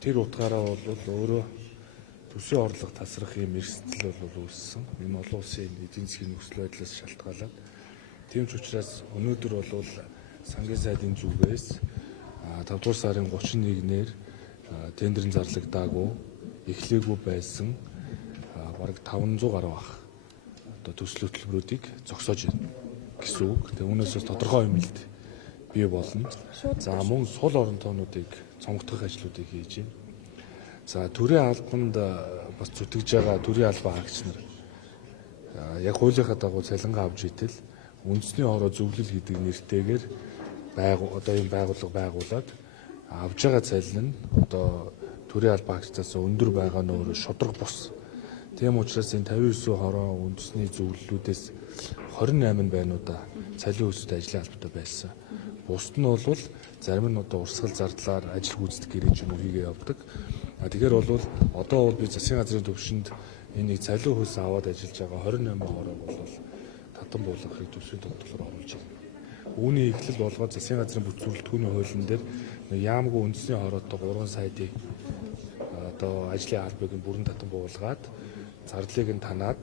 Тэр утгаараа бол өөрөө төсвийн орлого тасрах юм эрсдэл бол үүссэн. Энэ олон улсын эдийн засгийн нөхцөл байдлаас шалтгаалаад. Тийм ч учраас өнөөдөр бол сангийн сайдын зүгээс 5 дугаар сарын 31-ээр тендерын зарлагдаагүй эхлээгүй байсан бараг 500 гаруй бах одоо төсөл хөтөлбөрүүдийг зогсоож байна гэсэн үг. Тэгээ үүнээс тодорхой хэмнэлт бий болно. За мөн сул оронтоонуудыг цомгдох ажлуудыг хийж байна. За төрийн албанд бас зүтгэж байгаа төрийн албан хаагч нар яг хуулийнхаа дагуу цалингаа авч итэл үндэсний хороо зөвлөл гэдэг нэртэйгээр одоо ийм байгууллага байгуулад авж байгаа цалин нь одоо төрийн албан хаагчдаас өндөр байгаа нь өөрөө шудраг бус. Тийм учраас энэ 59 хороо үндэсний зөвлөлүүдээс 28 байнуудаа цалин өсөлт ажлын албатай байсан. Бусд нь бол зарим нь одоо урсгал зардлаар ажил гүйцэтгэх гэрээ ч юм уу хийгээ явдаг. Тэгэхээр бол одоо бол би засгийн газрын төвшөнд энийг цалин хөлс аваад ажиллаж байгаа 28 хороо бол татан буулгахыг төсвийн тогтолцоор оруулж байна. Үүний эхлэл болгоод засгийн газрын бүтцүүлэлтгүүний хуулийн дээр яамгүй үндэсний хороотой 3 саядыг одоо ажлын албыг нь бүрэн татан буулгаад зардлыг нь танаад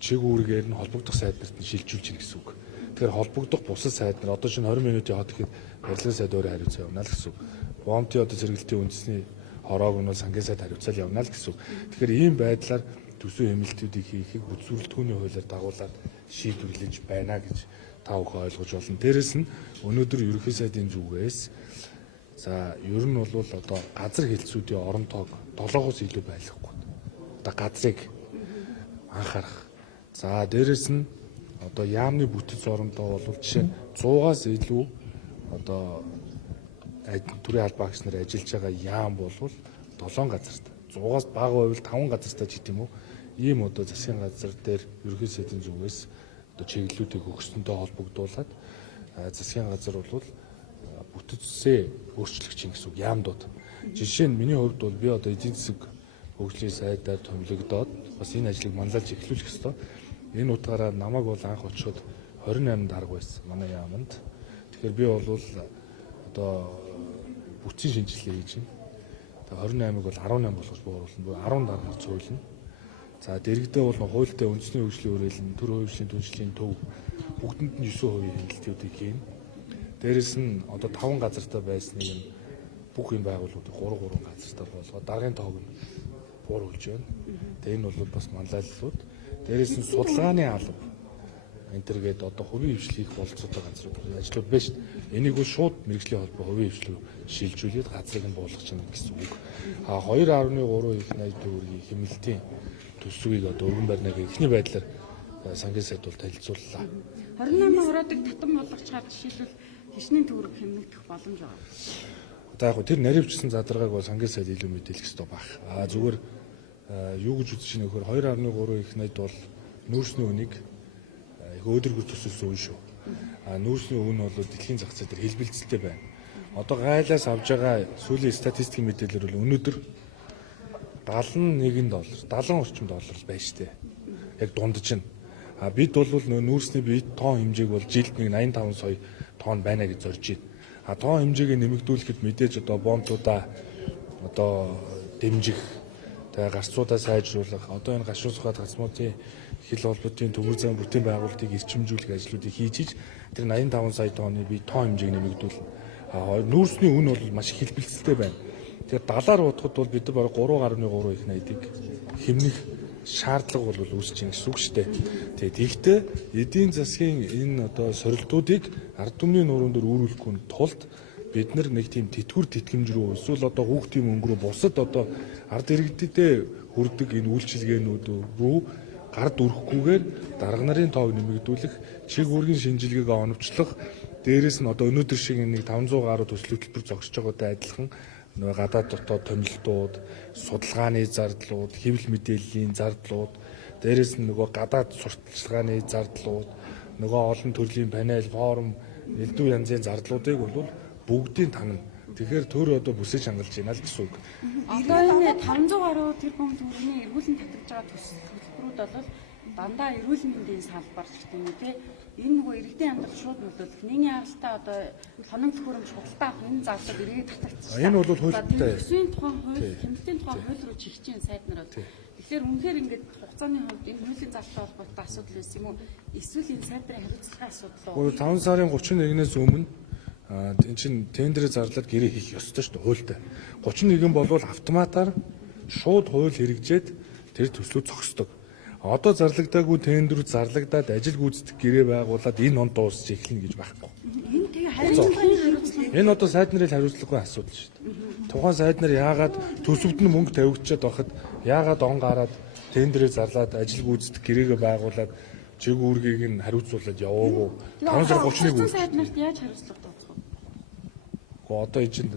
чиг үүргээр нь холбогдох сайд нарт нь шилжүүлж гин гэсэн үг. Тэгэхээр холбогдох бусад сайд нар одоо чинь 20 минутын хот ихэд барилгын сайд өөрөө хариуцаа явна л гэсэн үг. Бомтын одоо зэрэгэлтийн үндэсний хороог нь сангийн сайд хариуцаал явна л гэсэн үг. Тэгэхээр ийм байдлаар төсвийн хэмнэлтүүдийг хийхийг бүтцүүлэлтгүүний хуулиар дагуулад шийдвэрлэж байна гэж та бүхэн ойлгож болно. Дээрэс нь өнөөдөр ерөнхий сайдын зүгээс за ер нь бол одоо газар хэлтсүүдийн орон тоог 7-оос илүү байхгүй. Одоо газрыг анхаарах. За дээрэс нь одоо яамны бүтэц орондоо бол жишээ 100-аас илүү одоо төрийн албан хаагч нар ажиллаж байгаа яам бол 7 газарт 100-аас бага байвал 5 газартаа ч гэдэм үү ийм одоо засгийн газар дээр ерөнхий сайдын зүгээс одоо чиглэлүүдийг өгсөнтэй холбогдуулаад засгийн газар бол бүтэцсээ өөрчлөгч гэсэн үг яамдууд. Жишээ нь миний хувьд бол би одоо эдийн засаг хөгжлийн сайдаар томилогдоод бас энэ ажлыг манлайлж эхлүүлэх ёстой. Энэ утгаараа намайг бол анх очиход 28 дарга байсан манай яамд. Тэгэхээр би бол одоо бүтцийн шинжилгээ хийж байна. Тэгээ 28-ыг бол 18 болгож бууруулна. 10 даргаар цуйлна. За дэрэгдээ бол хуультай үндэсний хөгжлийн хүрээлэн, төр хувьслийн түншлэлийн төв бүгдэнд нь 9% хяналтуудыг хийн. Дээрэс нь одоо 5 газартаа байсныг нь бүх юм байгууллагуудыг 3 газартаа болгоод даргын тоог нь бууруулж байна. Тэгээ энэ бол бас манлайллууд. Дээрээс нь судалгааны алба энтергээд одоо хувийн хвшлийг болцоотой газрууд ажлууд байна шүү дээ. Энийг бол шууд мэрэгжлийн холбоо хувийн хвшлүү шилжүүлээд газрыг нь буулгах чинь гэсэн үг. 2.3 их 80 төгрөгийн хэмнэлтийн төсвийг одоо өргөн барьнаг эхний байдлаар сангийн сайд бол танилцууллаа. 28 хороодыг татан болгочаар жишээлбэл хичнээн төгрөг хэмнэгдэх боломж байгаа. Одоо яг тэр наривчсан задаргааг бол сангийн сайд илүү мэдээлэх ёстой баг. Зүгээр юу гэж үзэж байна гэхээр 2.3 их 80 бол нүүрсний үнийг өөдрөгөөр төсөлсөн үн шүү. Нүүрсний үн бол дэлхийн зах зээл дээр хэлбэлцэлтэй байна. Одоо гайлаас авж байгаа сүүлийн статистикийн мэдээлэлээр бол өнөөдөр $71, 70 орчим доллар байна штэ. Яг дундаж нь. Бид бол нүүрсний бие тоон хэмжээг бол жилд 85 сая тонн байна гэж зорж байна. Тоон хэмжээгээ нэмэгдүүлэхэд мэдээж одоо бомтуудаа одоо дэмжих, тэгээ гарцуудаа сайжруулах, одоо энэ гашуун сухад гацмуудын хил холбоотын төмөр зам бүтээн байгуулалтыг эрчимжүүлэх ажлуудыг хийж тэр 85 сая тонны бие тоон хэмжээг нэмэгдүүлнэ. Нүүрсний үн бол маш их хэлбэлцэлтэй байна. Тэгэхээр далаар удахад бол бид нар бараг 3.3 их 80-ыг хэмнэх шаардлага бол үүсэж байна гэсэн үг шүү дээ. Тэгэхдээ эдийн засгийн энэ одоо сорилтуудыг ард түмний нуурын дээр үүрүүлэхгүй тулд бид нар нэг тийм тэтгэвэр тэтгэмж рүү эсвэл одоо хүүхдийн мөнгө рүү бусад одоо ард иргэдэд хүрдэг энэ үйлчилгээнүүд рүү гард өрөхгүйгээр дарга нарын тоог нэмэгдүүлэх, чиг үүргийн шинжилгээг оновчлох, дээрээс нь одоо өнөөдөр шиг нэг 500 гаруй төсөл хөтөлбөр зогсож байгаатай адилхан нөгөө гадаад дотоод томилтууд, судалгааны зардлууд, хэвлэл мэдээллийн зардлууд, дээрээс нь нөгөө гадаад сурталчилгааны зардлууд, нөгөө олон төрлийн панел, форум, элдв янзын зардлуудыг бол бүгдийг тагна. Тэгэхээр төр одоо бүсэж хангалж байна л гэсэн үг. Одоо энэ 500 гаруй тэрбум төгрөгийн эргүүлэн татаж байгаа төсөл хөтөлбөрүүд бол дандаа эрүүл мэндийн салбар ч гэдэм үү те энэ нөгөө иргэдийн амьдрал шууд нөлөөлөх, нийгмийн харалтаа одоо хоног төхөөрөмж худалдаа авах энэ зарлал эргээд татагдчихсан. Энэ бол хуультай. Төсвийн тухайн хууль, хэмжээний тухайн хууль руу чигч чинь сайд нар бол. Тэгэхээр үнэхээр ингээд хугацааны хувьд энэ хуулийн зарлалтай холбоотой асуудал байсан юм уу? Эсвэл энэ сайдрын хариуцлагын асуудал уу? 5 сарын 31-ээс өмнө энэ чинь тендерээр зарлаад гэрээ хийх ёстой шүү дээ хуультай. 31 болвол автоматар шууд хууль хэрэгжээд тэр төслөө зогсдог. Одоо зарлагдаагүй тендер зарлагдаад ажил гүйцэтгэх гэрээ байгуулад энэ он дуусч эхэлнэ гэж байхгүй. Энэ тэгээ хариуцлагын хариуцлага. Энэ одоо сайд нарын хариуцлагын асуудал шүү дээ. Тухайн сайд нар яагаад төсөвт нь мөнгө тавигдчихад байхад яагаад он гараад тендерээр зарлаад ажил гүйцэтгэх гэрээгээ байгуулад чиг үүргийг нь хариуцуулаад яваагүй. 5 сар 31 сайд нарт яаж хариуцлага тооцох вэ? Гэхдээ одоо энэ чинь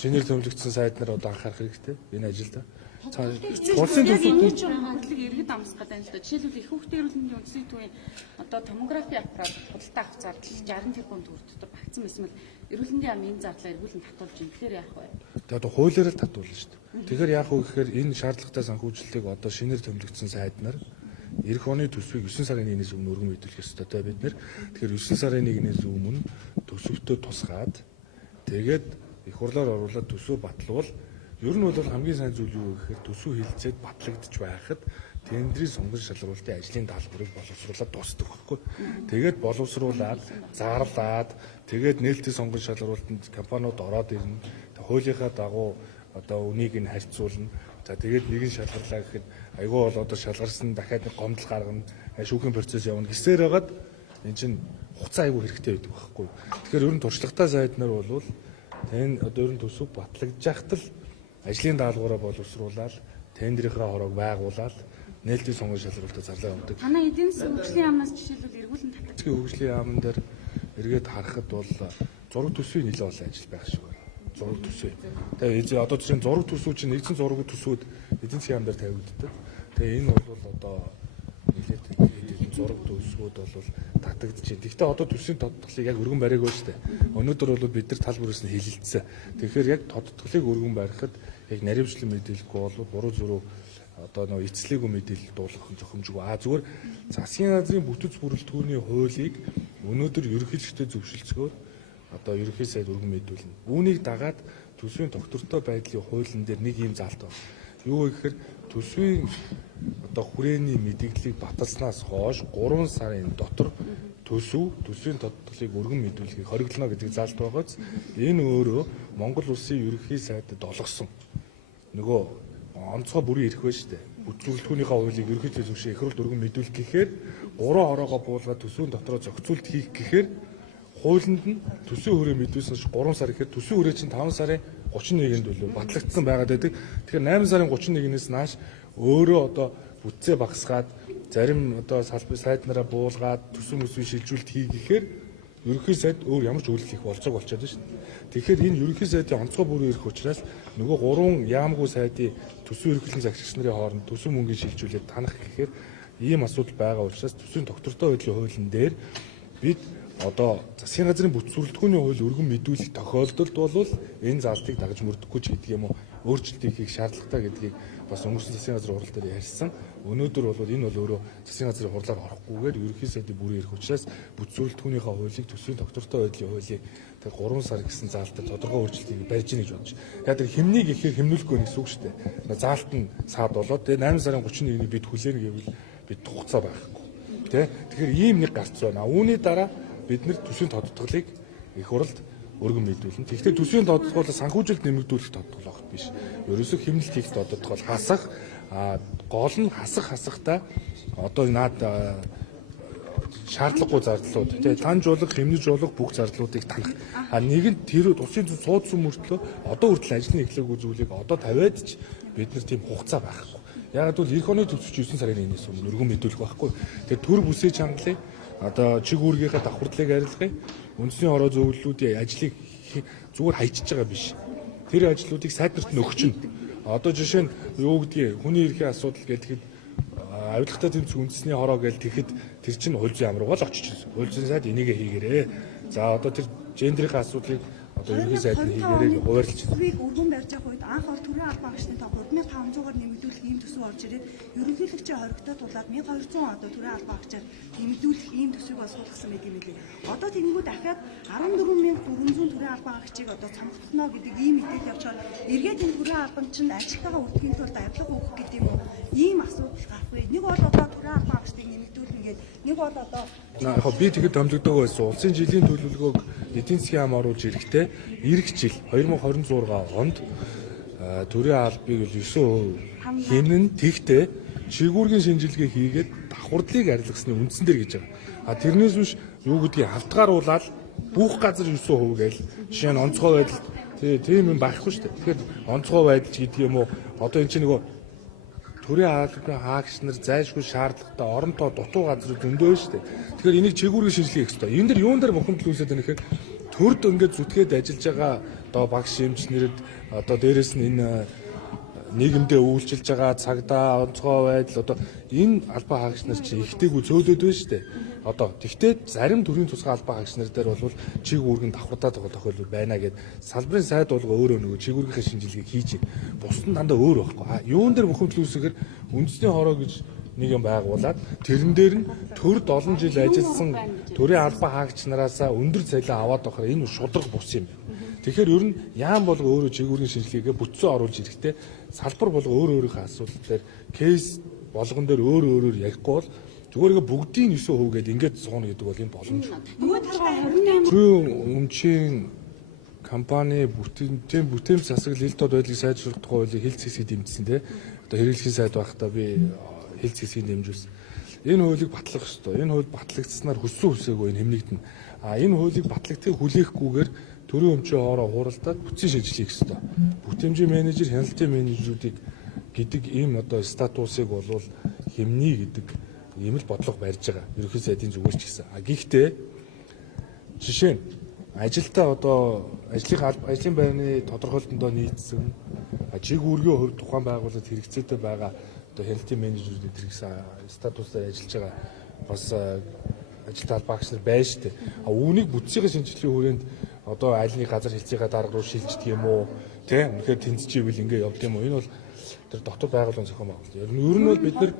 шинээр төвлөгдсөн сайд нар одоо анхаарах хэрэгтэй энэ ажилда. Улсын төсөвт хөгжлөг иргэд амсгах гэдэг нь л да. Жишээлбэл их хүүхдийн эрүүл мэндийн үндэсний төвийн одоо томографи аппарат худалдаа авах зардал 60 тэрбум төгрөг дотор багтсан байсан бол эрүүл мэндийн яамны энэ зардлаа эргүүлэн татуулж юм. Тэгэхээр яах вэ? Тэгээд одоо хуулиараа татуулна шүү дээ. Тэгэхээр яах вэ гэхээр энэ шаардлагатай санхүүжилтийг одоо шинээр төвлөгдсөн сайд нар эх оны төсвийг 9 сарын 1-ээс өмнө өргөн мэдүүлэх ёстой бид нэр. Тэгэхээр 9 сарын 1-ээс өмнө төсөвтөө тусгаад тэгээд их хурлаар оруулаад төсөв батлуул. Ер нь бол хамгийн сайн зүйл юу гэхээр төсөв хилцээд батлагдчих байхад тендерийн сонгон шалруулалтын ажлын даалгаврыг боловсруулаад дуусдаг байхгүй. Тэгээд боловсруулаад, заарлаад, тэгээд нээлттэй сонгон шалралтанд компаниуд ороод ирнэ. Хуулийнхаа дагуу одоо үнийг нь харьцуулна. За тэгээд нэгэн шалгарлаа гэхэд айгүй бол одоо шалгарсан дахиад нэг гомдол гаргана. Шүүхийн процесс явна. Гэсээр хагаад эн чинь хугацаа айгүй хэрэгтэй байдаг байхгүй. Тэгэхээр ер нь туршлагатай сайд нар бол тэн одоо ер нь төсөв батлагдж яхад л ажлын даалгавраа боловсруулаад тендерийнхаа хорог байгуулаад нээлттэй сонгон шалралтад зарлаа явуулдаг. Танай эдийн засгийн хөгжлийн яамнаас жишээлбэл эргүүлэн татдаг. Хөгжлийн яамн дээр эргээд харахад бол зураг төсвийн нэлээд олон ажил байх шиг байна. Зураг төсөө. Тэгээ одоо жишээ нь зураг төсөв чинь нэгдсэн зураг төсвүүд эдийн засгийн яам дээр тавигддаг. Тэгээ энэ бол одоо нэлээд зураг төсвүүд бол татагдаж байна. Гэхдээ одоо төсвийн тодтголыг яг өргөн бариаг байна шүү дээ. Өнөөдөр бол бид нар тал бүрээс нь хилэлцсэн. Тэгэхээр яг тодтголыг өргөн барихад яг наривчлан мэдээлэхгүй бол буруу зүрх одоо нөө эцлээгүй мэдээлэл дуулгах зохимжгүй. Зүгээр засгийн газрын бүтэц бүрэлдэхүүний хуулийг өнөөдөр ерөнхийлөгчдөө зөвшөлдсгөө одоо ерөнхий сайд өргөн мэдүүлнэ. Үүнийг дагаад төсвийн тогтвортой байдлын хуулийн дээр нэг юм заалт байна. Юу вэ гэхээр төсвийн одоо хүрээний мэдээллийг баталснаас хойш 3 сарын дотор төсвийн тодтголыг өргөн мэдүүлэхийг хориглоно гэдэг заалт байгааз энэ өөрөө Монгол улсын ерөнхий сайдад олгосон нөгөө онцгой бүрийн эрх байна шүү дээ. Бүтэцүүлэлтийнхээ хуулийг ерөнхийдөө зөвшөө их хурлд өргөн мэдүүлэх гэхээр 3 хороогоо буулгаад төсвийн дотороо зохицуулт хийх гэхээр хуулинд нь төсвийн хүрээ мэдүүлсэн ш 3 сар гэхээр төсвийн хүрээ чинь 5 сарын 31-нд болов батлагдсан байгаад байдаг. Тэгэхээр 8 сарын 31-ээс нааш өөрөө одоо бүтцээ багасгаад зарим одоо салбар сайд нараа буулгаад төсвийн өсвийн шилжүүлэлт хийхээр ерөнхий сайд өөр ямар ч үйлдэл их болцоог болчиход байна шүү дээ. Тэгэхээр энэ ерөнхий сайдын онцгой бүрийн эрх учраас нөгөө 3 яамгүй сайдын төсвийн ерөнхийлөгчийн загшигч нарын хооронд төсвийн мөнгөний шилжүүлээд танах гэхээр ийм асуудал байгаа учраас төсвийн тогтвортой байдлын хуулийн дээр бид одоо засгийн газрын бүтэцүүлэлтгүйний хууль өргөн мэдүүлэх тохиолдолд бол энэ заалтыг дагаж мөрдөхгүй ч гэдэг юм уу өөрчлөлтийг хийх шаардлагатай гэдгийг бас өнгөрсөн засгийн газрын хурал дээр ярьсан. Өнөөдөр бол энэ бол өөрөө засгийн газрын хурлаар орохгүйгээр ерөнхий сайдын бүрийн эрх учраас бүтэцүүлэлтгүйнийхээ хуулийг төсвийн тогтвортой байдлын хуулийг тэр 3 сар гэсэн заалтад тодорхой өөрчлөлтийг барьж ийн гэж бодож. Яг тэр хэмнийг ихээр хэмнүүлэхгүй гэсэн үг шүү дээ. Заалт нь саад болоод тэгээ 8 сарын 31-ний бид хүлээнэ гэвэл бид хугацаа байхгүй. Тэгэхээр ийм нэг гарц байна. Үүний дараа бид нэр төсвийн тодтголыг их хурлд өргөн мэдүүлнэ. Тэгэхдээ төсвийн тодтгол санхүүжилт нэмэгдүүлэх тодтгол огт биш. Ерөөсөө хэмнэлт хийх тодтгол хасах гол нь хасахтаа одоо наад шаардлагагүй зардлууд тий таньжуулах, хэмнэжүүлэх бүх зардлуудыг танах. Нэг нь тэр улсын төв суудсан мөртлөө одоо хүртэл ажлын эхлэх зүйлийг одоо тавиад ч бид нар тийм хугацаа байхгүй. Яг л эх оны төсвч 9 сарын 1-ээс өмнө өргөн мэдүүлэх байхгүй. Тэр төр бүсээ чангалыг одоо чиг үүргийнхээ давхардлыг арилгахыг үндэсний хороо зөвлөлүүдийн ажлыг зүгээр хайчиж байгаа биш. Тэр ажлуудыг сайд нарт нөгчнө. Одоо жишээ нь юу гэдгийг хүний эрхийн асуудал гэхэд авилгатай тэмцэх үндэсний хороо гэж тэгэхэд тэр чинь хууль зүйн ямар гол очиж ирсэн. Хууль зүйн сайд энийгээ хийгээрээ. За одоо тэр гендерийн асуудлыг одоо ерөнхий сайд нь хийгээрээ хуваарлж байна. Төсвийг өргөн барьж авах үед анх бол төрийн албан агчны тоо 3500-аар нэмэгдүүлэх ийм төсөв орж ирээд ерөнхийлөгчийн хоригдоод тулаад 1200 одоо төрийн албан агчаар нэмэгдүүлэх ийм төсвийг бол суулгасан байт юм билээ. Одоо тэнгүүд дахиад 14400 төрийн албан агчийг одоо цамхлахно гэдэг ийм мэдээлэл явчаар эргээд энэ төрийн албан чинь ажилтнаа үрдэхийн тулд авилга өгөх гэдэг юм уу? Ийм асуудал гарах вэ? Нэг бол одоо төрийн албан агчдыг нэмэгдүүлнэ гэдэг, нэг бол одоо Яг би тэгэд томлогддог байсан. Улсын жилийн төлөвлөгөөг эдийн засгийн яам оруулж ирэхдээ эх жил 2026 онд төрийн албыг 9% хэмнэн тэгтээ чигүүргийн шинжилгээ хийгээд давхардлыг арилгасны үндсэн дээр гэж байгаа. А тэрнээс биш юу гэдгийг хавтгааруулаад бүх газар 9% гээл жишээ нь онцгой байдал тийм юм байхгүй шүү дээ. Тэгэхээр онцгой байдал гэдэг юм уу? Одоо энэ чинь нөгөө төрийн албаны хаагч нар зайлшгүй шаардлагатай орон тоо дутуу газрууд өндөө шүү дээ. Тэгэхээр энийг чигүүргийн шинжилгээ хийх хэрэгтэй. Энэ дэр юун дээр бухимдал үүсээд байна гэхээр төрд ингээд зүтгээд ажиллаж байгаа одоо багш эмчнэрд одоо дээрэс нь энэ нийгэмдээ үйлчилж байгаа цагдаа онцгой байдал одоо энэ албан хаагч нар чи ихтэйгүү цөөлөд байна шүү дээ. Одоо тэгтээ зарим төрийн тусгай албан хаагч нар дээр бол чиг үүргэн давхардаад байгаа тохиолдол байна гэд салбарын сайд болго өөрөө нөгөө чиг үүргийн шинжилгээг хийж бусад нь дандаа өөр байхгүй. Юун дээр бухимдал үүсгэхээр үндэсний хороо гэж нэг юм байгуулад тэрэн дээр нь төрд олон жил ажилласан төрийн албан хаагч нараасаа өндөр цалин аваад байхаар энэ шудраг бус юм байна. Тэгэхээр ер нь яам болго өөрөө чиг үүргийн шинжилгээгээ бүтцэн оруулж ирэхдээ салбар болго өөрийнхөө асуудал дээр кейс болгон дээр өөрөөр ярихгүй бол зүгээр ингээ бүгдийн 9% гээд ингээд сууна гэдэг бол энэ боломж. нөгөө талаа 28 Төрийн өмчийн компани бүтээмж засаглал хил тод байдлыг сайжруулах тухай хуулийг хил зэсгийг дэмжсэн тий. Одоо хэрэглэхийн сайд байхдаа би хил зэсгийг дэмжүүлсэн. Энэ хуулийг батлах ёстой. Энэ хууль батлагдсанаар хүссэн хүсээгүй энэ хэмнэгдэнэ. Энэ хуулийг батлагдахыг хүлээхгүйгээр төрийн өмчийн хоороо хуралдаад бүтцийн шинжилгээ хийх ёстой. Бүтэмжийн менежер, хяналтын менежерүүдийг гэдэг ийм одоо статусыг болвол хэмнээ гэдэг ийм л бодлого барьж байгаа. Ерөнхий сайдын зүгээс ч гэсэн. Гэхдээ жишээ нь ажилдаа одоо ажлын байрны тодорхойлолтонд нийцсэн чиг үүргийн хувьд тухайн байгууллагад хэрэгцээтэй байгаа одоо хяналтын менежерүүд гэсэн статусаар ажиллаж байгаа бас ажилтны албан агч нар байна шүү дээ. Үүнийг бүтцийн шинжилгээний хүрээнд одоо аль нэг газар хэлцээгээ дарга руу шилждэг юм уу? Тэ? Үнэхээр тэнцчихвэл ингээ явд юм уу? Энэ бол тэр дотор байгууллагын зохион байгуулалт. Ер нь бол бид нар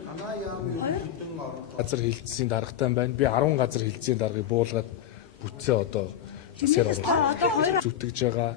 газар хэлцсийн даргатай байна. Би 10 газар хэлцсийн даргыг буулгаад бүтцээ одоо засаар зүтгэж байгаа.